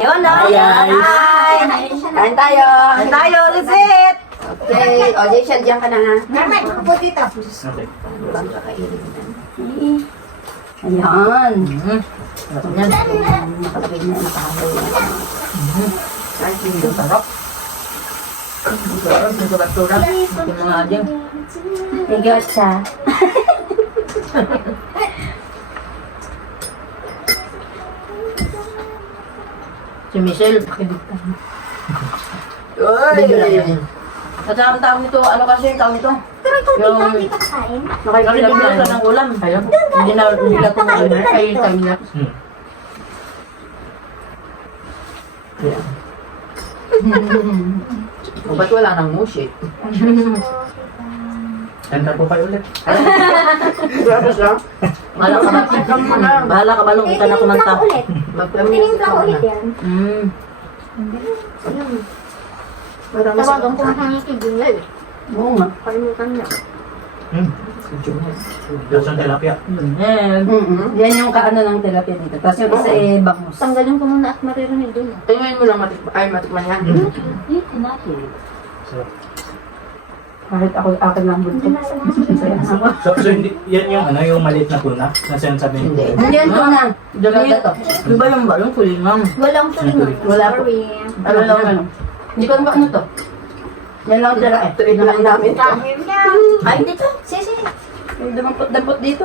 Yun, no? Ayan. Hi! Kain tayo. Kain tayo, Lizette! Okay. O, Jason, diyan ka na ha. Carmen, upo dito. Okay. Bang kakainin na. Ayan. Nakalagay na nakahaw. Ay, hindi. Sarap. Sarap, yung surat-surat. Yung mga ading. Bigat siya. Si Michelle, pakiligtan. Uy! At saka ang tawag nito, ano kasi yung tawag nito? Pero ikaw Yung- hindi ka kain. Nakikilap na ng ulam. Ayun. Hindi na kumain. Ay, time lapse. O, ba't wala nang mushit? Enter po kayo ulit. Tapos lang. Bahala ka ba? Bahala ka ba nung kita na kumanta? ulit. Tinimpla ko ulit yan. Mm. Tawagan ko nga ng kibingay. Oo nga. Kalimutan niya. Lasang tilapia. Eh, yan yung kaano ng tilapia dito. Tapos yung isa eh, bangus. Tanggalin ko muna at maririnig dun. Tingnan mo lang matikman yan. Eatin natin. So, Kahit ako akin lang buntot. Masaya na ako. so hindi, yan yung ano, yung maliit na tuna na sinasabi niyo. Hindi. Hindi yan to na. Dalaga to. Di ba yung balong kulingang? Walang tulingan. Wala po. Sorry. Ano lang ano? Hindi ko ano to. Yan lang tira eh. Ito rin lang namin. Kahit yan. Ay, hindi to. Sisi. Yung dampot dito.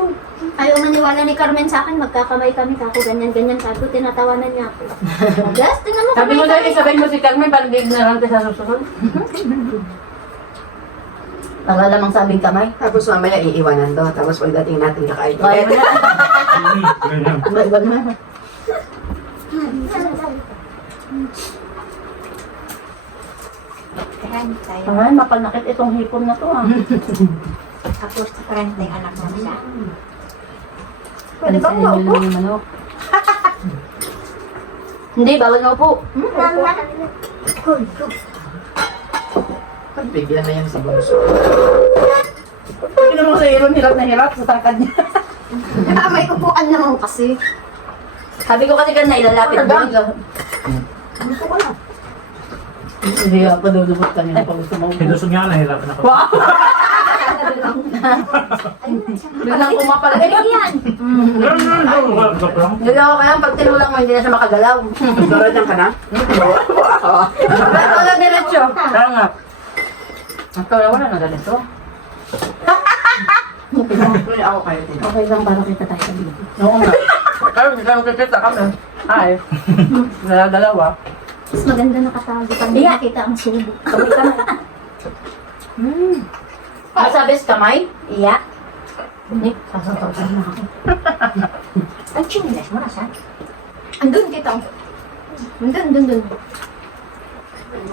Ayaw maniwala ni Carmen sa akin, magkakamay kami, kako ganyan-ganyan, kako tinatawanan niya ako. Yes, tingnan mo Sabi mo kamay dahil kami. isabay mo si Carmen, parang di ignorante sa susunod. Para lamang sabing kamay. Tapos mamaya iiwanan to. Tapos pagdating natin kakain. Kaya mo na. Ganyan. Iba na. Ay, mapanakit itong hipon na to ah. Tapos, friend na yung anak mo siya. Pwede ba mo po? Hindi, bawal nga po. Pagbigyan na yan sa bunso. Hindi mo sa hiro, hirap na hirap sa tangkad niya. May upuan naman kasi. Sabi ko kasi kanina ilalapit mo. Gusto ko na. Hindi ako dudubot kanina pag gusto mo. Hinusog nga, nahirapan ako. Wow! Biglang kumapal. Galing yan. Joke lang. Hindi ako kaya pag tinulang mo, hindi na siya makagalaw. Darajan ka na? Ito na diretso. Kaya nga. Ang kaya wala na ganito. Ako kayo din. Okay lang para kita tayo sa video. Oo nga. Pero hindi lang kita kami. Ay. Dalawa. Mas maganda nakatago pag hindi nakita ang subo. Kamay kamay. Masabes kamay? Iya. Hindi. Sasasaw na ako. Ay, chinilas mo na siya. Andun kita. Andun.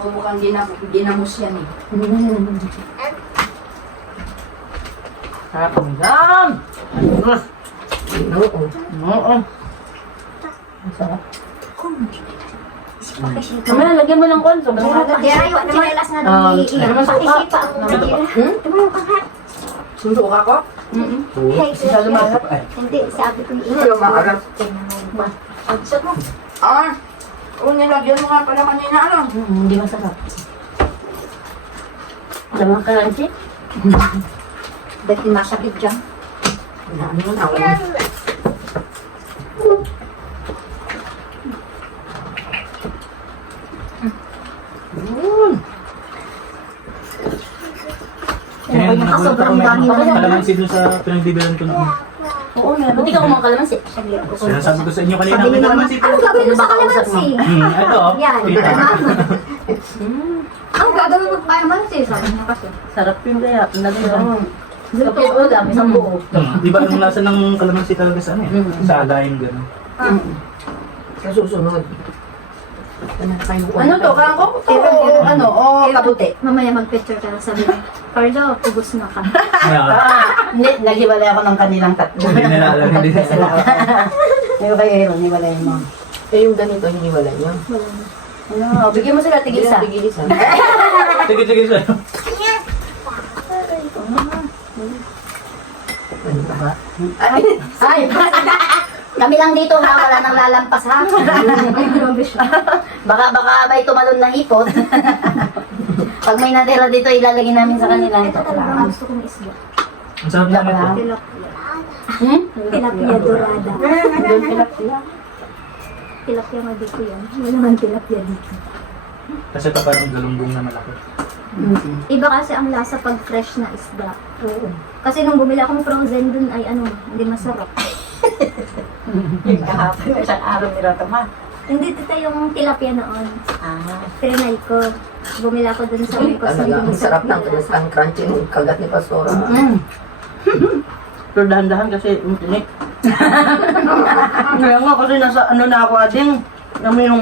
Mukhang ginamos yan eh. Sarap ang gam. Ayos. Oo. Oo. Ang sarap. Kamay, lagyan mo ng konso. Kaya yung chinilas na Ah, nang ano man sa pakisipa. Ito mo yung kahat. Sundo ka ko? Hey, Siya lumalap. Hindi, sabi ko yung Yung maarap. Agsot mo. Ah! Oo, nilagyan mo nga pala kanina ano? Hindi masarap. Damang crunchy. Ba't di masakit dyan? Ano mo na ako? Kaya nagulat ako may Sobrang dami. kalamansi dun sa pinagbibilan ko noon. Oo, meron. Buti ka kumang kalamansi. Sinasabi ko sa inyo kanina, Sabi may ni mama, kalamansi po. ano gagawin mo sa Sino ba kausap mo? kalamansi? Ito oh. Yan. Kita. Ang gagawin mo pa naman siya, sabi niya kasi. Sarap yun kaya. Nagano. Kapit ulam, isang buo. Di ba yung lasa ng kalamansi talaga sa ano eh? Sa alayin gano'n. Sa susunod. Ano to? Kangkong to? O ano? O kabuti? Mamaya mag-picture ka na sabi niya, Carlo, pugos na ka. Hindi, naghiwalay ako ng kanilang tatlo. Hindi nila alam, hindi nila Sila. Yung kay Aaron, hiwalay mo. Eh yung ganito, hindi wala niyo. Wala na. Ano, bigyan mo sila tigisa. Tigil-isa. Sige, sige, sa'yo. Ano ba? Ay! Kami lang dito ha, wala nang lalampas ha. Baka may tumalon na ipot. Pag may natira dito, ilalagay namin sa kanila. Ito talaga ang gusto kong isda. Ang sarap na ito. Tilapia. Hmm? Tilapia dorada. Tilapia. Tilapia nga dito yan. Wala naman tilapia dito. Kasi ito parang galunggong na malaki. Iba kasi ang lasa pag fresh na isda. Kasi nung bumili akong frozen dun ay ano, hindi masarap. Kahapon, isang araw nila ito ma. Hindi dito yung tilapia noon. Ah, Trinay ko. Bumili ako dun sa may Talaga, ang sarap ng ang crunchy ng kagat ni Pastora. Pero dahan-dahan kasi yung tinik. Ngayon nga kasi nasa ano na ako ading. Alam mo yung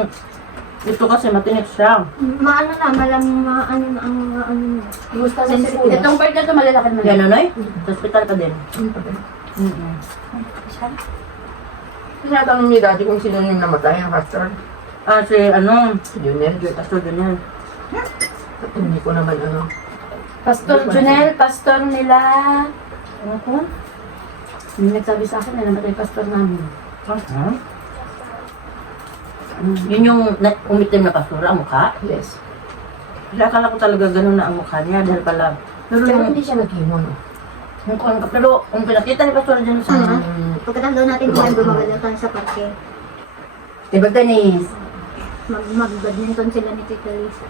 ito kasi matinik siya. Maano na, maano na ang mga ano na. gusto sa sibuyas. Itong part na ito malalaki na. Yan ano Sa hospital ka din. Tinatanong ni Daddy kung sino yung namatay, ang pastor. Ah, si ano, Si Junel. Pastor Daniel. Hindi ko naman ano. Pastor Junel, pastor nila. Ano ko? May nagsabi sa akin na namatay pastor namin. Ah, yun yung umitim na pastor ang mukha. Yes. Kasi akala ko talaga ganun na ang mukha niya dahil pala. Pero Pero yung, hindi siya nag-himo, no? pero yung pinakita ni Pastor Daniel sa Pagkatapos daw natin kumain, gumagalaw tayo sa parke. Table tennis. Mag-badminton sila ni Tita Lisa.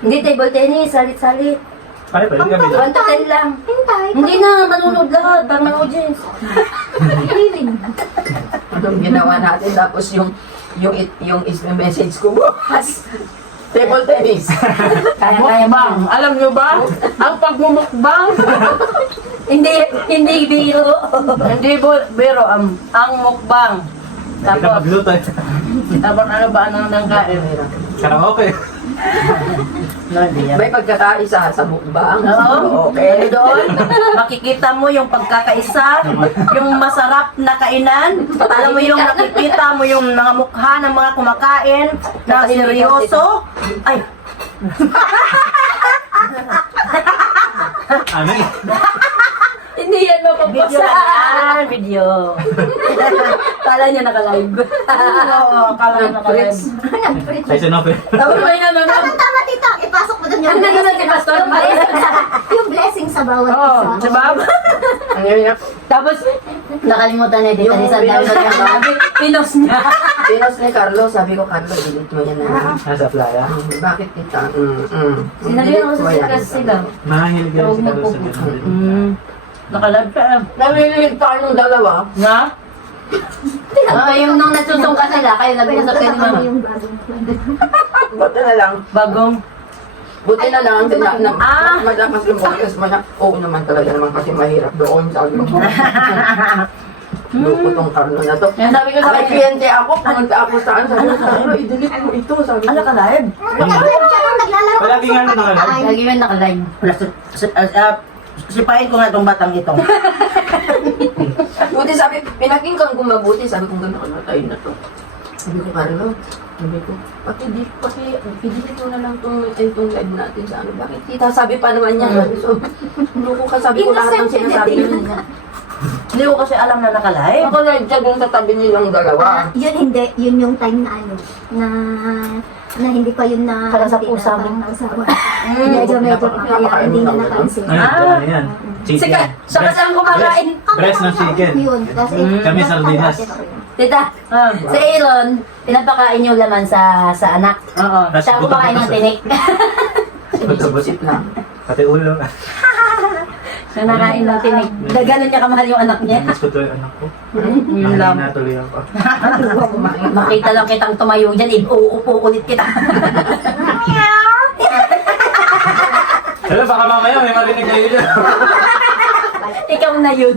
Hindi table tennis, salit-salit. Kaya pwede kami lang. 1 to 10 lang. Hintay! Hindi na, manunod lahat. Parang may audience. Feeling. Anong ginawa natin, tapos yung message ko, bukas. Table tennis. Kaya ba? mukbang. Alam nyo ba? Ang pagmumukbang. Hindi biro. Hindi biro, ang mukbang. Hindi na Tapos, magluto eh. tapos ano ba ang kain? Karaoke. No, hindi yan. May pagkakaisa sa mukbang. Oo, okay. Doon, makikita mo yung pagkakaisa, yung masarap na kainan. Alam mo yung nakikita mo yung mga mukha ng mga kumakain na seryoso. Ay, Ano eh? Hindi yan video mapapasa. lang yan, video. Kala niya naka-live. Oo, kala na kaya. Ay, sinope. Tapos may nanonood. Tama tita, ipasok mo dun yung Ang nanonood kay Pastor. yung blessing sa bawat Oo, isa. diba? Ano yun? Tapos, nakalimutan niya dito. Yung Sa dami pinos- na pinos niya. Pinos ni Carlo, sabi ko, Carlo, delete mo yan na. Nasa playa. Bakit kita? Sinabi ko sa sikas sila. Mahilig yan si Carlos sa ganun. Nakalive ka. Nalililig tayo ng dalawa. Nga? Yung nung nagsusungka sila, kayo nag-uusap kayo ni Mama. yung bagong Buti na lang. Bagong. Buti na lang. Ah! Malakas yung boses. Oo naman talaga naman kasi mahirap doon. Sabi ko. Luko tong Carlo na to. Yan sabi ko sa Ay, kanya. kliyente ako. Pumunta ako saan. Sabi ko, Carlo, i-delete mo ito. Sabi ko. Ano ka live? Naglalaro siya nung naglalaro. Palagi nga nakalive. Lagi mo naka-live. Sipahin ko nga itong batang ito. Buti sabi, pinakinggan ko mabuti. Sabi ko, gano'n ka tayo na to. Sabi ko, Carlo, sabi ko, i-delete mo na lang itong live natin sa ano. Bakit kita? Sabi pa naman niya. Sabi ko, luko ka. Sabi ko, lahat ng sinasabi niya. Hindi ko kasi alam na nakalive. Ako live siya dun sa tabi nilang dalawa. Yun hindi, yun yung time na ano, na hindi pa yun na Parang sa pusa mo. parang nausawa. Medyo kaya hindi na napansin. Ano yan? Chicken. Sika, siya kasi ang kumakain. Breast ng chicken. Yun, kasi Kami sardinas. Tita, si Aaron, pinapakain yung laman sa anak. Oo. Tapos Siya ang kumakain ng tinik. Sinisip lang. Pati ulo. Siya nakain ng tinik. Gano'n niya kamahal yung anak niya. Mas ko to yung anak ko. Yun lang. Nahina tuloy ako. Makita lang kitang tumayo dyan, uupo ulit kita. Hello, baka mamaya may marinig kayo dyan. Ikaw na yun.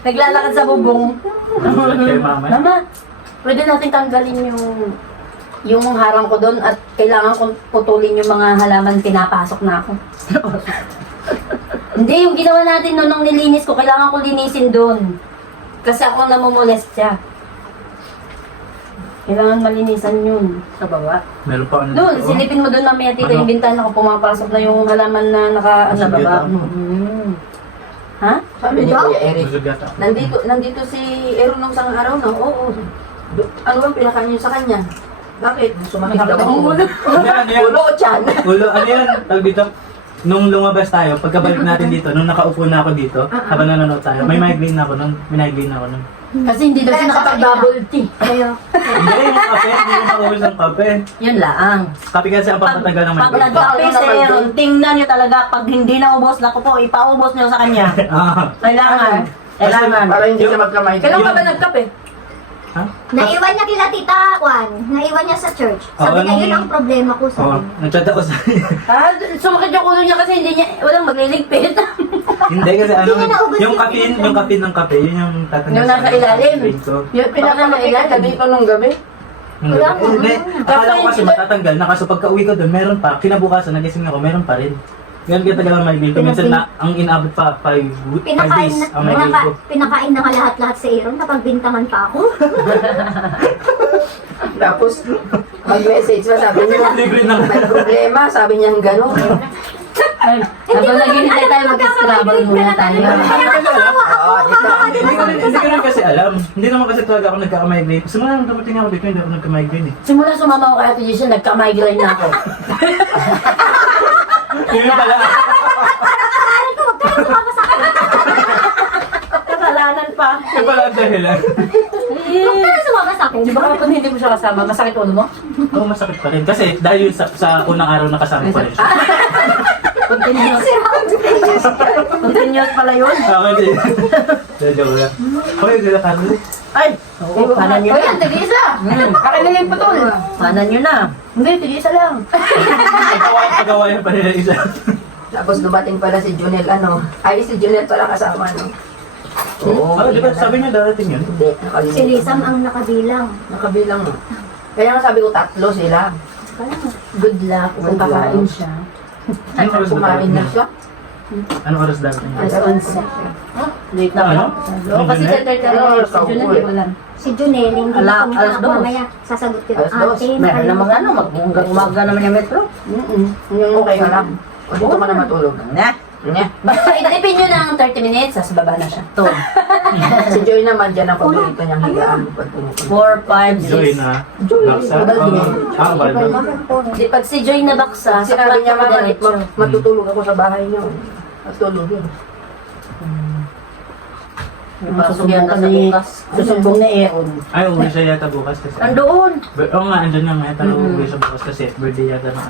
Naglalakad sa bubong. Nagulat kayo mama. Mama, pwede natin tanggalin yung harang ko doon at kailangan kong putulin yung mga halaman pinapasok na ako. Hindi, yung ginawa natin noon nung nilinis ko, kailangan ko linisin doon. Kasi ako namumolest siya. Kailangan malinisan yun sa baba. Meron pa ano Doon, dito? silipin mo doon mamaya tita Ano? yung bintana ko, pumapasok na yung halaman na naka sa Sige, baba. tama. Ha? Sabi ni Kuya Eric, Busog yata. nandito si Aaron nung isang araw na, oo. Ano bang pinakain niyo sa kanya? Bakit? Sumakit daw ang ulo. Ano yan? Ulo o tiyan? Ulo, ano yan? Tawag dito. Nung lumabas tayo, pagkabalik natin dito, nung nakaupo na ako dito, habang nanonood tayo, may migraine na ako nun. May migraine na ako nun. Kasi hindi daw siya nakapag-bubble tea. Kaya, Hindi, yung kape, hindi ko nakauwi ng kape. Yun lang. Kape kasi ang pampatagal ng Pag migraine. nagkape si Aaron, tingnan nyo talaga, pag hindi naubos, naku po, ipaubos nyo sa kanya. Ah, Kailangan. Kailangan. Para hindi siya magkamay. Kailan ka ba nagkape? ha? naiwan niya kila Tita Juan. Naiwan niya sa church. Sabi Oo, niya, yun ang problema ko Oo, sa nag-chat ako sa Sumakit yung ulo niya kasi hindi niya, walang magliligpit. Hindi kasi ano, Hindi niya naubos yung yung kape, kape. yung kape ng kape, yun yung tatanggal Yung nasa ilalim. ko. Yung Pinakamakilan, sabi ko nung gabi. Wala mo. Hindi, akala ko kasi matatanggal na kaso pagka uwi ko doon, meron pa. Kinabukasan, nagising ako, meron pa rin. Ganyan kaya tagal ang migraine ko. Minsan na, ang inabot pa 5 Pinakain days na, ang migraine ko. pinakain na nga lahat-lahat sa Aaron. Napagbintangan pa ako. Tapos, mag-message pa, sabi niya, Libre na. may problema, sabi niya gano'n. Habang naghihintay tayo, mag-scrabble muna tayo. Hindi ko rin kasi alam. Hindi naman kasi talaga ako nagka-migraine. Simula nang dumating ako dito, hindi ako nagka-migraine eh. Simula sumama ko kay Ate Giselle, nagka-migraine na ako. Yun pala. Kasalanan pa. Yun pala ang dahilan. Huwag ka na sumama sa akin. Di ba kapag hindi mo siya kasama, masakit ulo mo? Oo, masakit pa rin. Kasi dahil sa unang araw nakasama ko rin siya. Continuous. Continuous pala yun. Ako din. Joke lang. Okay, gila Carly. Ay, oo, kanan nyo O na. yan, tig-isa! Akin na yung putol! Kanan nyo na. Hindi, tig-isa lang. Pagawayan pa nila isa. Tapos dumating pala si Junel, si Junel pala kasama, no? Oo. Oh, di ba sabi niya darating yun? Hindi, Si nakalimutan. Lisam ang nakabilang. Nakabilang mo. Kaya nga sabi ko, 3 sila. Good luck kung kakain siya. Anong oras Kumain na siya. Anong oras darating niya? Alas 11. Late na Ano? ba? Oo, kasi Ano, si Junel, di ko alam. Si Junel, hindi Ala, na alas dos. mamaya. Sasagot ko. Alas dos. Ate, Meron namang ano, mag-hanggang umaga naman yung metro. Yung okay ka lang. O dito ka na matulog. Na, Nya. Basta idipin nyo ng 30 minutes, sa baba na siya. to. Si Joy naman, dyan ang paborito niyang higaan pag pumupunta. 4, 5, Joy 6. na. Joy, Baksa. Balbin. Balbin. Di pag si Joy nabaksa, sa Sinabi niya, kwarto mama, ko diretso. matutulog ako sa bahay niyo. Matutulogin. Susumbong ka ni, susumbong ni Eon. Ay, uwi siya yata bukas kasi. Andoon. Oo nga, andun na nga. Tanong uwi siya bukas kasi birthday yata ng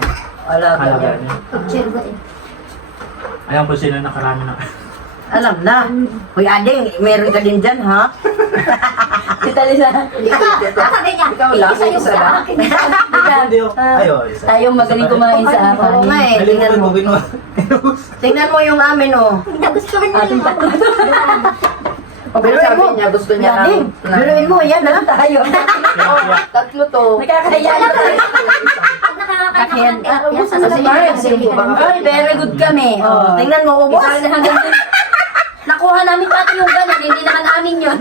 Alaga alaga niya. niya. Picture ba eh? Alam ko sino nakarami na. Alam na. Uy, Ading, meron ka din dyan, ha? Kita Lisa. Sabi niya, Ikaw lang, isa yung isa sa lang. akin. Hindi oh. Ayo, isa. Tayong magaling kumain sa Oo akin. nga eh. Nalimutan Tingnan mo, mo. ginawa. Tingnan mo yung amin, oh. Nagustuhan niya Ating yung tatlo. Pero Biruin sabi mo. niya, gusto niya Ading, biruin mo, yan, ha? Tayo. Oh, 3 to. Nakakahiya na. Akin. Ubus na Kasi sa parang simple ba? Ay, very good kami. Oh, tingnan mo, ubos. Isa hanggang dun. Nakuha namin pati yung ganun, hindi naman amin yun.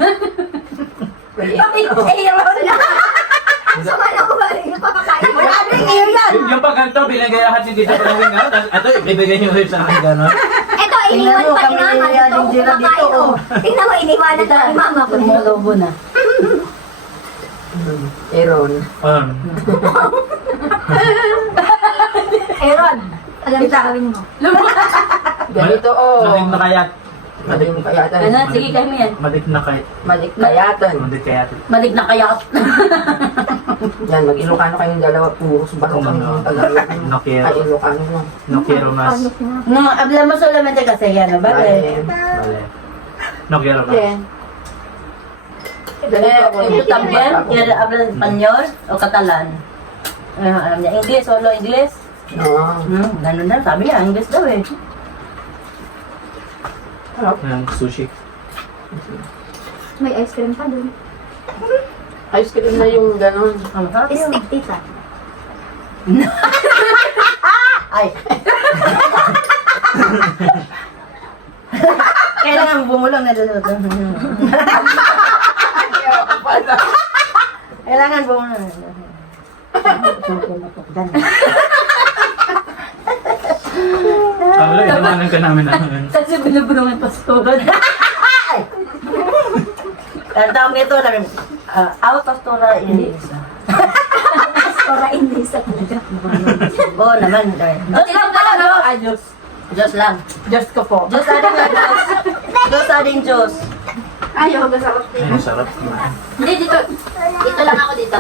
Sama na ko ba rin yung papakain mo? Ading, iyo yan. Yung pagkanto, binagayahan ni Tito Prawing nga. Tapos ito, ibibigay niyo ulit sa akin gano'n. Ito, iniwan Tingnan mo, pa ni kami Mama. ni Ading Jira dito, oh. Tingnan mo, iniwanan pa ni Mama ko. Tumulobo na. Aaron. Aaron, alam mo gawin mo. Ganito, Madik na kayat. Madik na kayatan. Ano, sige kayo mo yan. Madik na kayat. Madik kayatan. Madik kayat. Malig na kayat. Yan, mag-Ilocano kayong dalawa. Puros baro kami ng Tagalog. Nokiero. Ay, Ilocano mo. No quiero mas. No, hablamos solamente castellano, ¿vale? Vale. No quiero mas. Ganito ako. ¿Tú también quieres hablar español o catalán? Alam niya, English, solo English? Oo. Ganun na, sabi niya, English daw eh. Ng sushi. May ice cream pa dun. Ice cream na yung ganon. Ang sarap yun. Stick, tita. Ay. Kailangan bumulong na doon. Kailangan bumulong na doon. Pablo, inanan ka namin namin. Kasi binubulungan pastoran. Ang tawag nito namin, out of Tora Inisa. Para hindi sa talaga. Oo naman. Diyos lang pala, no? Ayos. Diyos lang. Diyos ko po. Diyos ading Diyos. Diyos ading Diyos. Ayaw, masarap din. Ay, masarap kumain. Hindi, dito. Dito lang ako dito.